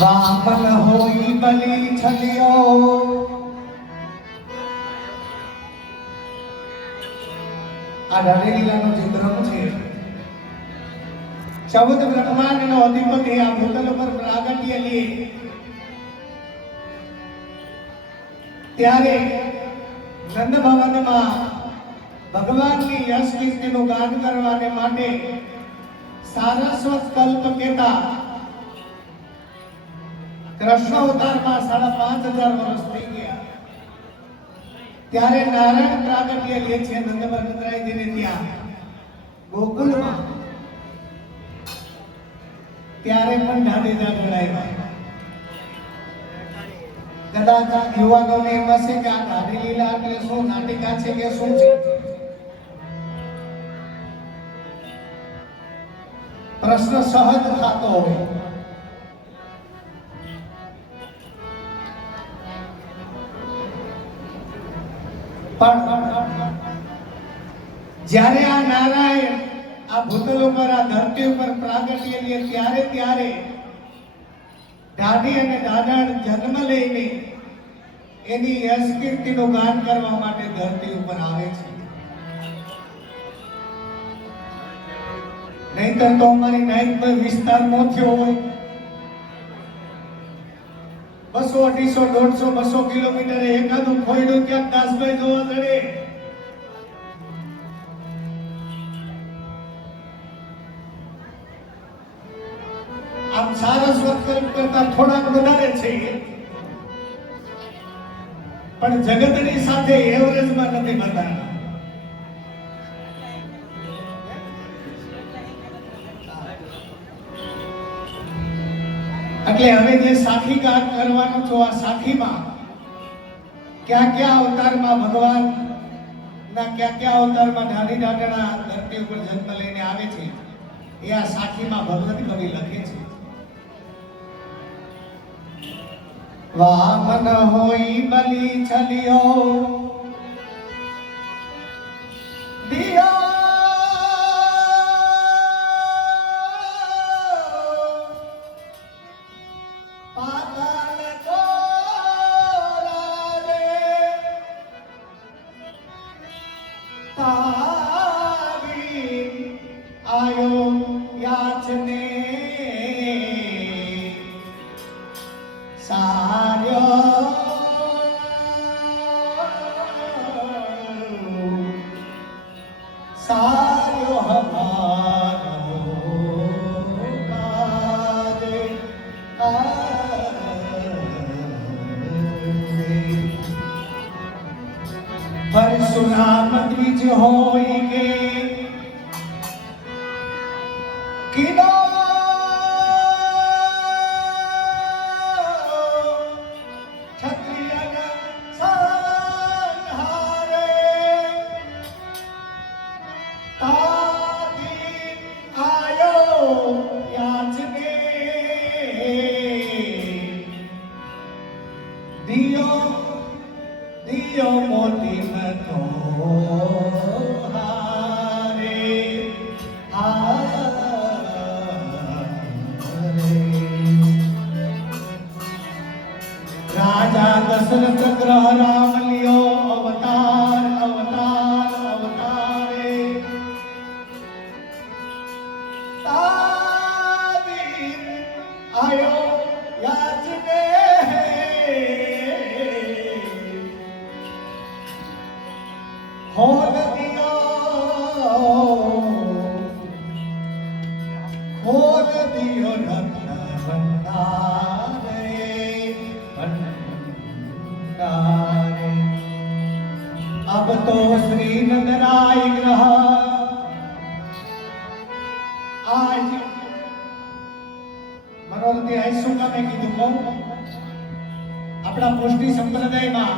વામન હોઈ બલી છલિયો આ ધારેલીલાનું ચિત્રણ છે. 14 બ્રહ્માંડનો અધિપતિ આ ભૂતલ પર પ્રાગટ્ય લે ત્યારે નંદ ભવનમાં ભગવાનની યશ કીર્તિનું ગાન કરવાને માટે સારસ્વત કલ્પ કહેતા કૃષ્ણ અવતારમાં 5,500 વર્ષ થઈ ગયા. ત્યારે નારાયણ પ્રાગટ્ય લે છે નંદવર્ધનરાયજીને ત્યાં ગોકુળમાં. ત્યારે પણ જાડેજા જોડાયા. કદાચ યુવાનોને એમ હશે કે આ ધારી લીલા એટલે શું, નાટિકા છે કે શું છે? પ્રશ્ન સહજ થતો હોય. પણ જ્યારે આ નારાયણ આ ભૂતલ ઉપર આ ધરતી ઉપર પ્રાગટ્ય લે ત્યારે દાઢી અને દાદણ જન્મ લઈને એની યશ કીર્તિનું ગાન કરવા માટે ધરતી ઉપર આવે છે. નહીતર તો અમારી નાઈટ પર વિસ્તાર નો થયો હોય. 200, 250, 200 કિલોમીટર એકાદું ખોયડું ક્યાંક દાસભાઈ જોવા જડે. આમ સારસ્વત કરતા થોડાક વધારે છે, પણ જગતની સાથે એવરેજમાં નથી બધા. એટલે હવે જે સાખી ગાન કરવાનું છો, આ સાખીમાં ક્યાં ક્યાં અવતારમાં ભગવાન ના ક્યાં અવતારમાં ધારી દાઢણા ધરતી ઉપર જન્મ લઈને આવે છે એ આ સાખીમાં ભગવત કવિ લખે છે. વામન હોઈ બલી છલિયો દિયો आयो याचने सार्यो सार्यो हमारो काजे परशुराम द्विज होई गे किनो क्षत्रियन संहारे तादी आयो याचने दियो दियो मोती में तो राजा दशरथ ग्रह राम लियो अवतार अवतार अवतारे तादी आयो याचने खोल दियो रत्न भंडारे. अब तो श्री नंदराय ग्रह आज मनोरथी आयसु का मैं कीधुं कहूं. अपना पुष्टि संप्रदाय में